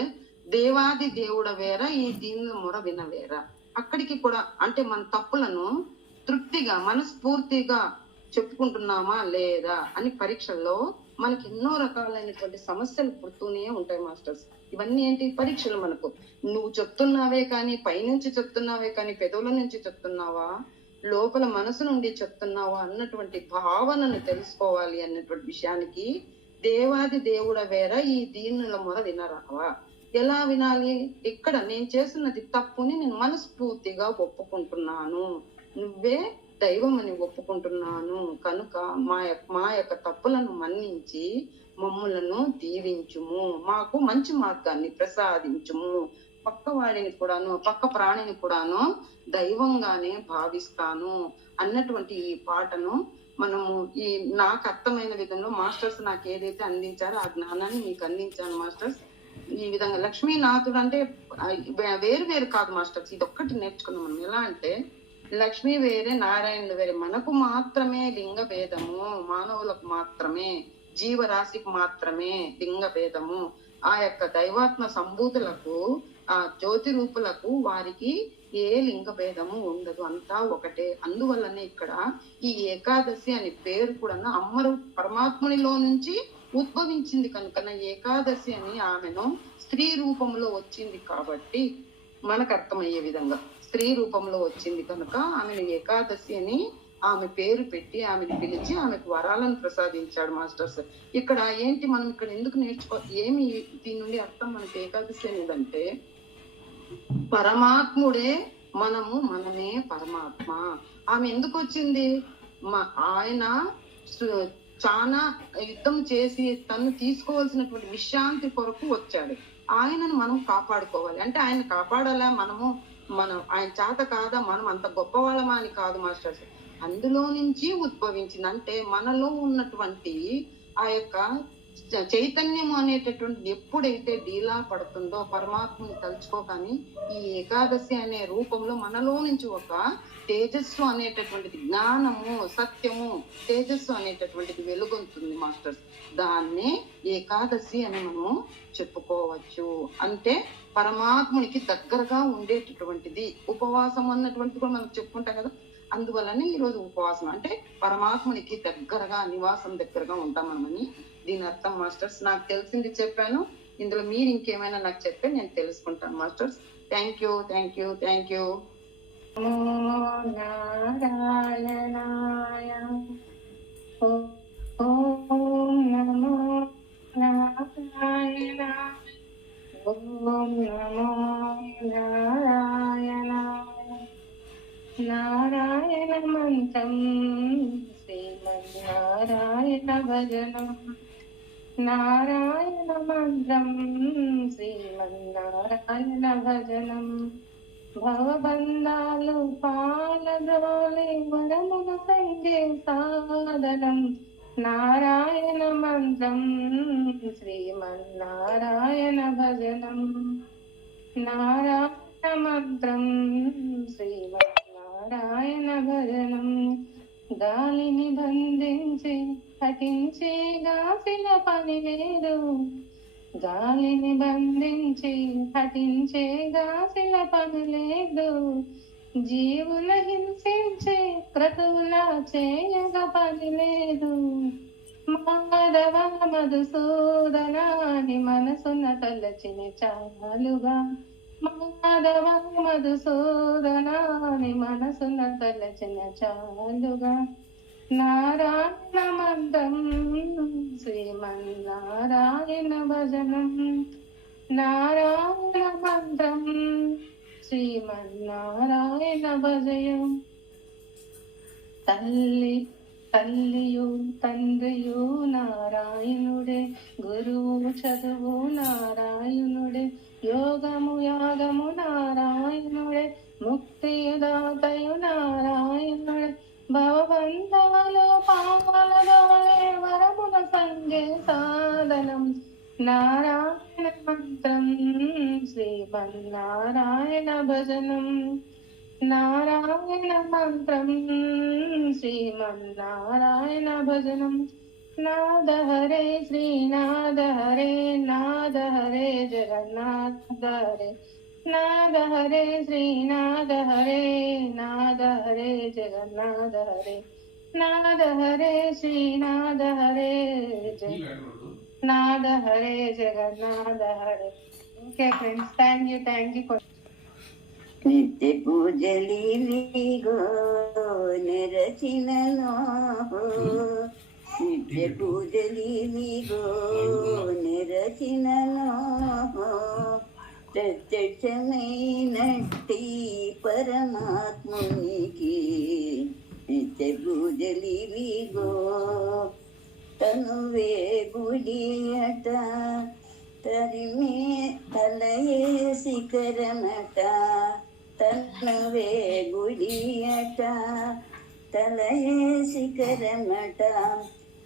దేవాది దేవుడ వేర ఈ దీని మొర వినవేరా. అక్కడికి కూడా అంటే మన తప్పులను తృప్తి మనస్ఫూర్తిగా చెప్పుకుంటున్నామా లేదా అని పరీక్షల్లో మనకి ఎన్నో రకాలైనటువంటి సమస్యలు పుడుతూనే ఉంటాయి మాస్టర్స్. ఇవన్నీ ఏంటి? పరీక్షలు. మనకు నువ్వు చెప్తున్నావే కానీ, పైనుంచి చెప్తున్నావే కానీ, పెదవుల నుంచి చెప్తున్నావా, లోపల మనసు నుండి చెప్తున్నావా అన్నటువంటి భావనను తెలుసుకోవాలి అన్నటువంటి విషయానికి దేవాది దేవుడ వేర ఈ దీనుల మొర వినరావా. ఎలా వినాలి? ఇక్కడ నేను చేస్తున్నది తప్పుని నేను మనస్ఫూర్తిగా ఒప్పుకుంటున్నాను, నువ్వే దైవం అని ఒప్పుకుంటున్నాను కనుక మా యొక్క తప్పులను మన్నించి మమ్ములను దీవించుము, మాకు మంచి మార్గాన్ని ప్రసాదించుము, పక్కవాడిని కూడాను, పక్క ప్రాణిని కూడాను దైవంగానే భావిస్తాను అన్నటువంటి ఈ పాటను మనము ఈ నాకు అర్థమైన విధంలో మాస్టర్స్ నాకు ఏదైతే అందించారో ఆ జ్ఞానాన్ని మీకు అందించాను మాస్టర్స్. ఈ విధంగా లక్ష్మీనాథుడు అంటే వేరు వేరు కాదు మాస్టర్స్, ఇది ఒక్కటి నేర్చుకున్నాం మనం. ఎలా అంటే లక్ష్మీ వేరే, నారాయణుడు వేరే. మనకు మాత్రమే లింగ భేదము, మానవులకు మాత్రమే, జీవరాశికి మాత్రమే లింగ భేదము. ఆ యొక్క దైవాత్మ సంభూతులకు, ఆ జ్యోతి రూపులకు వారికి ఏ లింగ భేదము ఉండదు, అంతా ఒకటే. అందువల్లనే ఇక్కడ ఈ ఏకాదశి అనే పేరు కూడా అమ్మరు పరమాత్మునిలో నుంచి ఉద్భవించింది కనుక ఏకాదశి అని ఆమెను స్త్రీ రూపంలో వచ్చింది కాబట్టి మనకు అర్థమయ్యే విధంగా స్త్రీ రూపంలో వచ్చింది కనుక ఆమెను ఏకాదశి అని ఆమె పేరు పెట్టి ఆమెను పిలిచి ఆమెకు వరాలను ప్రసాదించాడు మాస్టర్స్. ఇక్కడ ఏంటి మనం ఇక్కడ ఎందుకు ఏమి దీని నుండి అర్థం మనకి ఏకాదశి అనేదంటే పరమాత్ముడే మనమే పరమాత్మ. ఆమె ఎందుకు వచ్చింది? ఆయన చాలా యుద్ధం చేసి తను తీసుకోవాల్సినటువంటి విశ్రాంతి కొరకు వచ్చాడు. ఆయనను మనం కాపాడుకోవాలి. అంటే ఆయన కాపాడాలా? మనం ఆయన చేత కాదా, మనం అంత గొప్ప వాళ్ళమా అని కాదు మాస్టర్స్. అందులో నుంచి ఉద్భవించింది. అంటే మనలో ఉన్నటువంటి ఆ యొక్క చైతన్యం అనేటటువంటి ఎప్పుడైతే డీలా పడుతుందో పరమాత్మని తలుచుకోగాని ఈ ఏకాదశి అనే రూపంలో మనలో నుంచి ఒక తేజస్సు అనేటటువంటిది, జ్ఞానము, సత్యము, తేజస్సు అనేటటువంటిది వెలుగొందుతుంది మాస్టర్స్. దాన్నే ఏకాదశి అని మనము చెప్పుకోవచ్చు. అంటే పరమాత్మునికి దగ్గరగా ఉండేటటువంటిది. ఉపవాసం అన్నటువంటిది కూడా మనం చెప్పుకుంటాం కదా, అందువల్లనే ఈ రోజు ఉపవాసం అంటే పరమాత్మునికి దగ్గరగా, నివాసం దగ్గరగా ఉంటాం మనమని దీని అర్థం మాస్టర్స్. నాకు తెలిసింది చెప్పాను. ఇందులో మీరు ఇంకేమైనా నాకు చెప్తే నేను తెలుసుకుంటాను masters. Thank you, thank you, thank you. నారాయణాయ ఓం నమో నారాయణ ఓం నమో నారాయణాయ. నారాయణ మంత్రం శ్రీమన్నారాయణ భజనం. నారాయణ మంత్రం శ్రీమన్నారాయణ భజనం. భవబంధాలు పాలదోలి వరమును సంగే సాధనం. నారాయణ మంత్రం శ్రీమన్నారాయణ భజనం. నారాయణ మంత్రం శ్రీమన్నారాయణ భజనం. గాలిని బంధించి పఠించి గాసిన పని లేదు. గాలిని బంధించి పఠించే గాసిన పని లేదు. జీవుల హింసించే క్రతువులా చేయగ పని లేదు. మాధవ మధుసూదనాని మనసున తలచిన చాలుగా. మాధవ మధుసూదనాని మనసున తలచిన చాలుగా. నారాయణ మంత్రం శ్రీమన్నారాయణ భజనం. నారాయణ మంత్రం శ్రీమన్నారాయణ భజయం. తల్లియు తండ్రియు నారాయణుడే. గురువు చదువు నారాయణుడే. యోగము యాగము నారాయణుడే. ముక్తిదాతయు నారాయణుడే. భవబంధాలు పాలదోలే వరముల సంగే సాధనం. నారాయణ మంత్రం శ్రీమన్నారాయణ భజనం. నారాయణ మంత్రం శ్రీమన్నారాయణ భజనం. నాద హరే శ్రీనాథ హరే. నాద హరే జగన్నాథ హరే. नाद हरे श्रीनाद हरे नाद हरे जगन्नाथ हरे नाद हरे श्रीनाद हरे नाद हरे जगन्नाथ हरे. Okay friends, thank you for నిత్య పూజలివిగో నిరచినలో నిత్య పూజలివిగో నిరచినలో ప్రత్యక్షమైనట్టి పరమాత్మునికి నిత్య పూజలివిగో తనువే గుడి అట తరిమే తలయే శిఖరమట తనువే గుడి అట తలయే శిఖరమట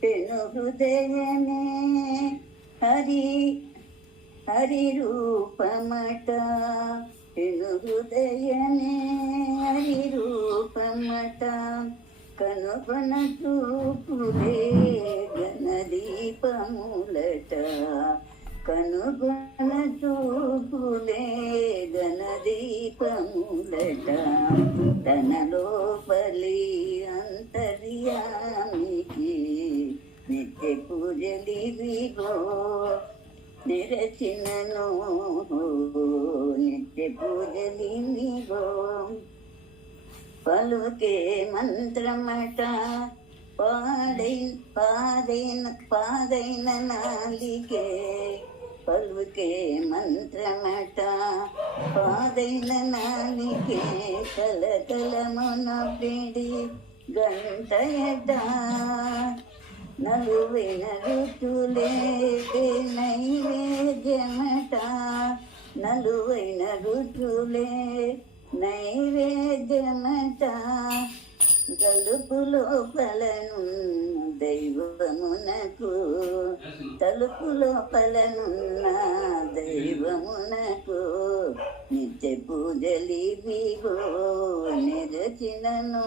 పెను హృదయమే హరి రూపమట పెను హృదయమే హరి రూపమట కనుగొన చూపులే గణదీపములట కనుగొన చూపులే గణదీపములట తన లోపలి అంతర్యామికి నిత్య పూజలివిగో నిరచినను నిత్య పూజలివిగో పలుకే మంత్రమట పాదైన నాలికే పలుకే మంత్రమట పాదైన నాలికే కలకలమున పిడి గంటయట నలువైన రుచులే నైవేద్యమట నలువైన రుచులే నైవేద్యమట తలుపులో పలనున్న దైవమునకు తలుపులో పలనున్న దైవమునకు నిత్య పూజలివిగో నిరచినను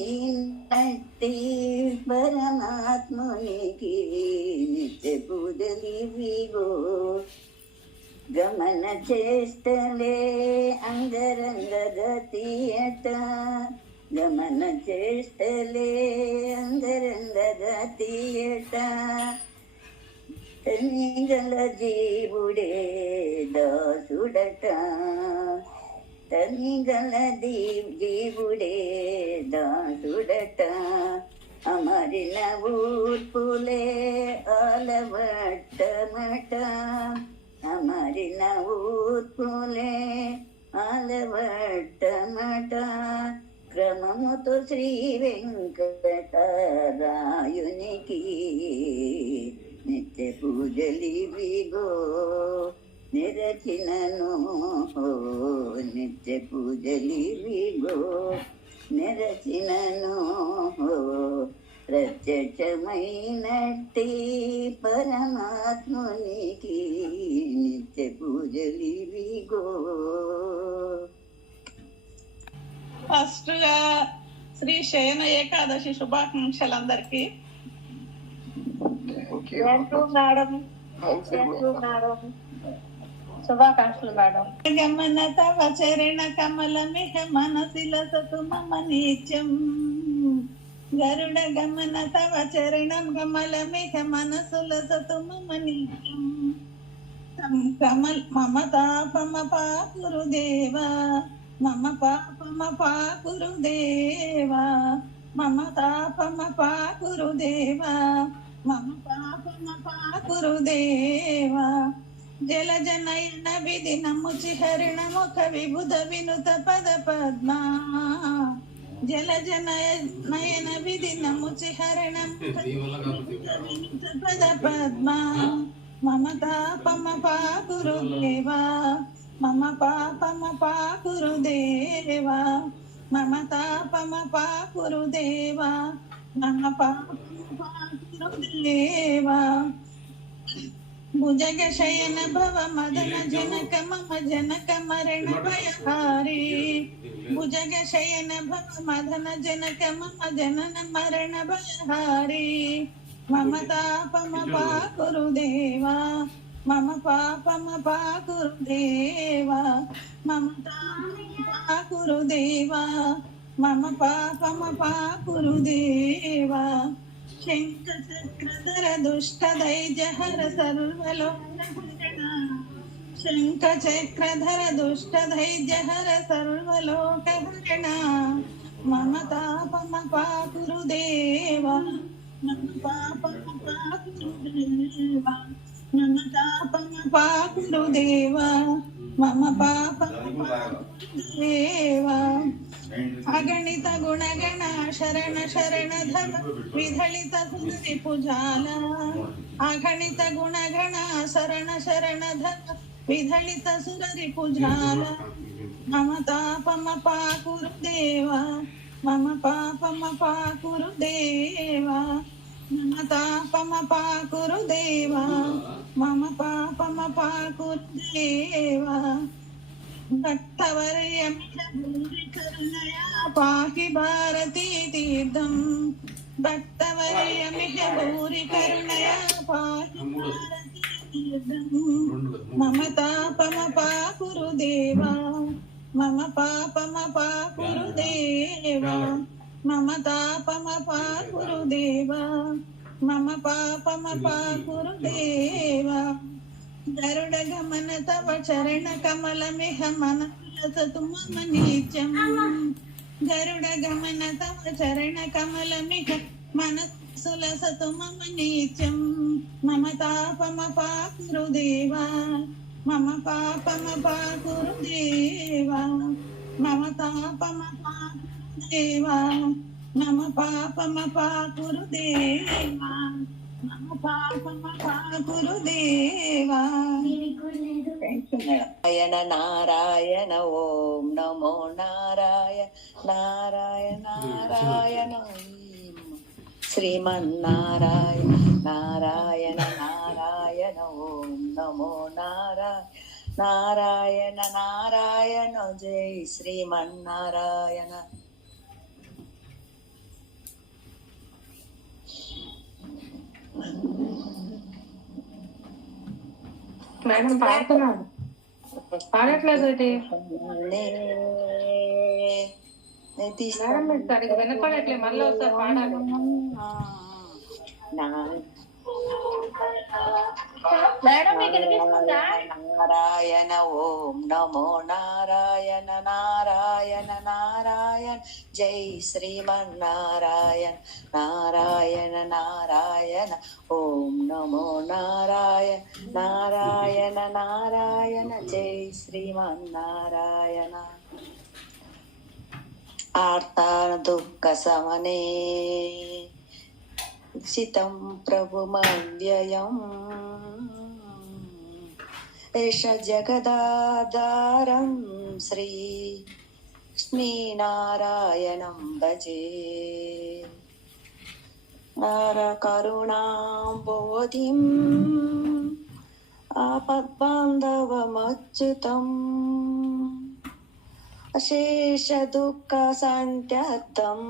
ప్రత్యక్షమైనట్టి పరమాత్మునికి నిత్య పూజలివిగో గమన చేష్టలే అంగరంగ గతియట గమన చేష్టలే అంగరంగ గతియట తనిగల జీవుడే దాసుడట తనిగల జీవుడే దాసుడట అమరిన ఊర్పులే ఆలవట్టమట అమరిన ఊర్పులే ఆలవట్టమట క్రమముతో శ్రీ వెంకటరాయునికి నిత్య పూజలివిగో నిరచినను నిత్య పూజలివిగో నిరచినను ప్రత్యక్షమైనట్టి పరమాత్మునికి నిత్య పూజలివిగో. ఫస్ట్ గా శ్రీ శయన ఏకాదశి శుభాకాంక్షలందరికీ. శుభాకాంక్షలు మేడం. గమన తవ చరణ కమలమిహ మనసిల సతు మమ నిత్యం గరుడ గమన తవ చరణం కమలమిహ మనసుల సతు మమ నిత్యం కమల్ మమ తాపమ పాకురు దేవా మమ పాపమ పాకురు దేవా మమ తాపమ పాకురు దేవా మమ పాపమ పాకురు దేవా జలజనయన విధి నముచి హరిణ ముఖ విబుధ వినుత పద పద్మా జలజనయన విధి నముచి హరిణ ముఖ వినుత పద పద్మా మమ తాపమ పాకురు దేవా మమ పాపమ పాకురు దేవా మమ తాపమ పాకురు దేవా మమ పాపమ పాకురు దేవా భుజగ శయన భవ మదన జనక మమ జనక మరణ భయహారి భుజగ శయన భవ మదన జనక మమ జనన మరణ భయహారి మమ తాపమ పాకురు దేవా మమ పాపమ పాకురుదేవా మమ పాకురుదేవా మమ పాపమ పాకురుదేవా శంఖ చక్రధర దుష్ట దైజహర సర్వలోకహరణ శంఖ చక్రధర దుష్ట దైజహర సర్వలోకహరణ మమ తాపమ పాకురుదేవా మమ పాపమ పాకురుదేవా మమ తాపమ పాకురుదేవా మమ పాపమ పాకురుదేవా అగణిత గుణగణ శరణ శరణధర విధళిత సుందరి పుజాల అగణిత గుణగణ శరణ శరణధర విధళిత సురరి పుజాల మమ తాపమ పాకురుదేవా మమ పాపమ పాకురుదేవా మమ తాపమ పాకురుదేవా మమ పాపమ పాకురుదేవా భక్తవర్యమిహ భూరి కరుణయా పాహి భారతీ తీర్థం భక్తవర్యమిహ భూరి కరుణయా పాహి భారతీ తీర్థం మమ తాపమ పాకురుదేవా మమ పాపమ పాకురుదేవా మమ తాపమ పాకురుదేవా మమ పాపమ పాకురుదేవా గరుడ గమన తవ చరణ కమలమిహ మనసతు మమ నిత్యం గరుడ గమన తవ చరణ కమలమిహ మనసులసతు మమ నిత్యం మమ తాపమ పాకురుదేవా మమ పాపమ పాకురుదేవా మమ తాపమ పాకురుదేవా మమ పాపమ పాకురుదేవా మమ పాపమ పాకురుదేవా. నారాయణ నారాయణ ఓం నమో నారాయణ నారాయణ నారాయణ శ్రీమన్నారాయణ నారాయణ నారాయణ ఓం నమో నారాయణ నారాయణ నారాయణ జై శ్రీమన్నారాయణ. మేడం పాడుతున్నాను, పాడట్లేదు ఇది. మేడం మీరు సరిగ్గా వినపడట్లేదు, మళ్ళీ ఒకసారి పాడాలి. నారాయణ ఓం నమో నారాయణ నారాయణ నారాయణ జై శ్రీమన్నారాయణ నారాయణ నారాయణ ఓం నమో నారాయణ నారాయణ నారాయణ జై శ్రీమన్నారాయణ. ఆర్తాన దుఃఖ సమనే సితం ప్రభుమవ్యయం రిష జగదాధారం శ్రీ లక్ష్మీనారాయణం భజే. నర కరుణాంబోధిం ఆపద్బాంధవమచ్యుతం అశేష దుఃఖ సంత్యర్థం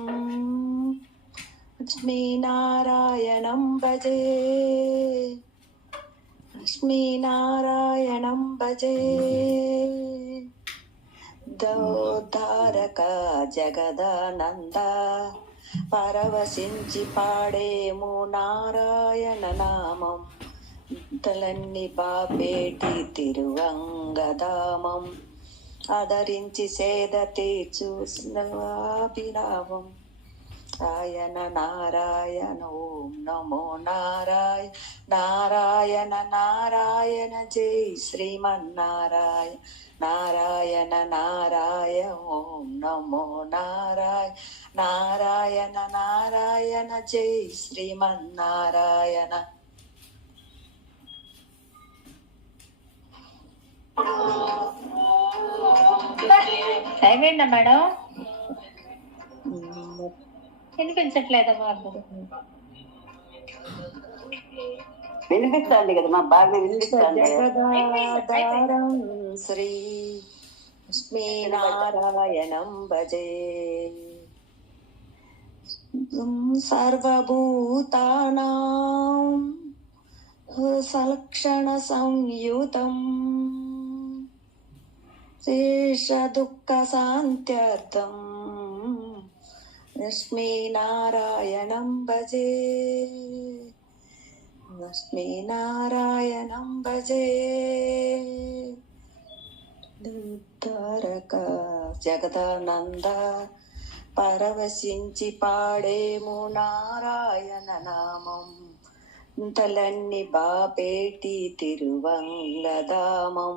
లక్ష్మీనారాయణం భజే లక్ష్మీనారాయణం భజే. దోద్ధారక జగదానంద పరవశించి పాడేము నారాయణ నామం తలన్ని బాపేటి తిరువంగధామం ఆదరించి సేద తీర్చుస్నాభిరామం. నారాయణ నారాయణ ఓం నమో నారాయణ నారాయణ నారాయణ జై శ్రీమన్నారాయణ నారాయణ నారాయణ ఓం నమో నారాయణ నారాయణ నారాయణ జై శ్రీమన్నారాయణ. అయిపోయిందా మేడం? వినిపించట్లేదా మాకు? వినిపిస్తుంది కదా మా బాగా వినిపిస్తుంది. జగదాధారం శ్రీ లక్ష్మీనారాయణం భజే సర్వభూతానాం సలక్షణ సంయుతం శేష దుఃఖ శాంత్యర్థం లక్ష్మీనారాయణం భజే లక్ష్మీనారాయణం భజే తారక జగదానంద పరవశించి పాడేము నారాయణ నామం తలన్ని బాపేటి తిరువంగదామం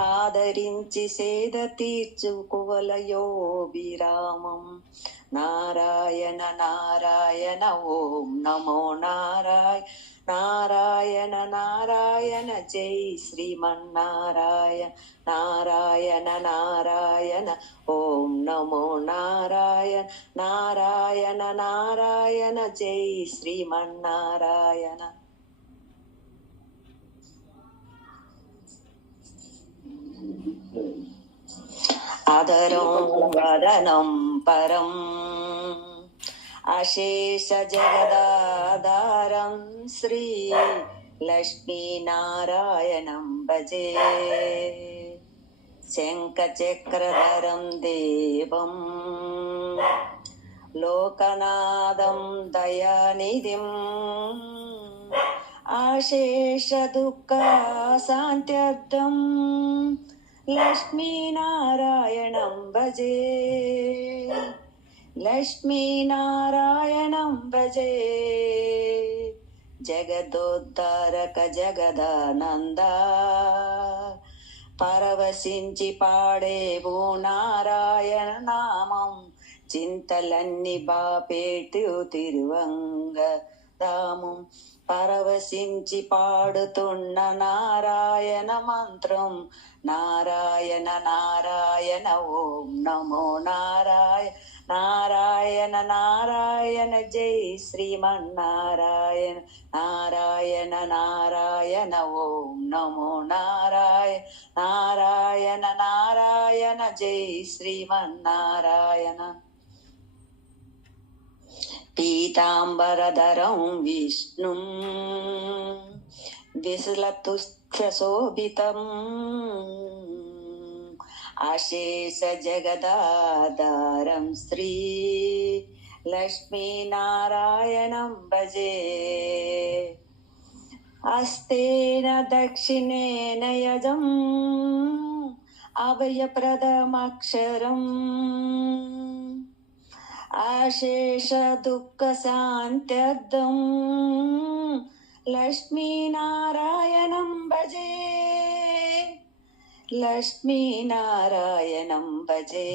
ఆదరించి సేద తీర్చుకోవలయో విరామం నారాయణ నారాయణ ఓం నమో నారాయణ నారాయణ నారాయణ జై శ్రీమన్నారాయణ నారాయణ నారాయణ ఓం నమో నారాయణ నారాయణ నారాయణ జై శ్రీమన్నారాయణ అధరం వదనం పరం అశేష జగదాధారం శ్రీ లక్ష్మీనారాయణం భజే శంఖచక్రధరం దేవం లోకనాథం దయానిధిం అశేష దుఃఖ శాంత్యర్థం లక్ష్మీనారాయణం భజే లక్ష్మీనారాయణం భజే జగదోద్ధారక జగదానంద పరవశించి పాడేవు నారాయణ నామం చింతలన్నీ బాపేటు తిరువంగ దామం పరవశించి పాడుతున్న నారాయణ మంత్రం నారాయణ నారాయణ ఓం నమో నారాయణ నారాయణ నారాయణ జై శ్రీమన్నారాయణ నారాయణ నారాయణ ఓం నమో నారాయణ నారాయణ నారాయణ జై శ్రీమన్నారాయణ పీతాంబరధరం విష్ణుం విశలతుష్టశోభితం అశేష జగదాధారం శ్రీ లక్ష్మీనారాయణం భజే హస్తేన దక్షిణేన యజం అభయప్రదమక్షరం అశేష దుఃఖ శాంత్యర్థం లక్ష్మీనారాయణం భజే లక్ష్మీనారాయణం భజే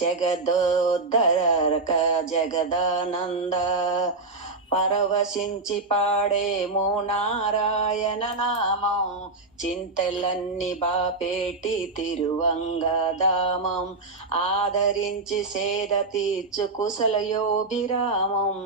జగదోద్ధరక జగదానంద పరవశించి పాడేమో నారాయణ నామం చింతలన్నీ బాపేటి తిరువంగదామం ఆదరించి సేద తీర్చు కుశలయోభిరామం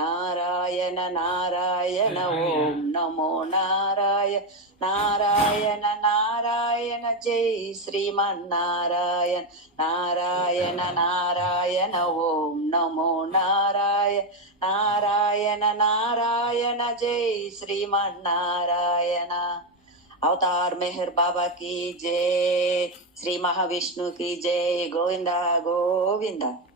నారాయణ నారాయణ ఓం నమో నారాయణ నారాయణ నారాయణ జై శ్రీమన్నారాయణ నారాయణ నారాయణ ఓం నమో నారాయణ నారాయణ నారాయణ జై శ్రీమన్నారాయణ अवतार मेहर बाबा की जय, श्री महाविष्णु की जय, गोविंदा गोविंदा।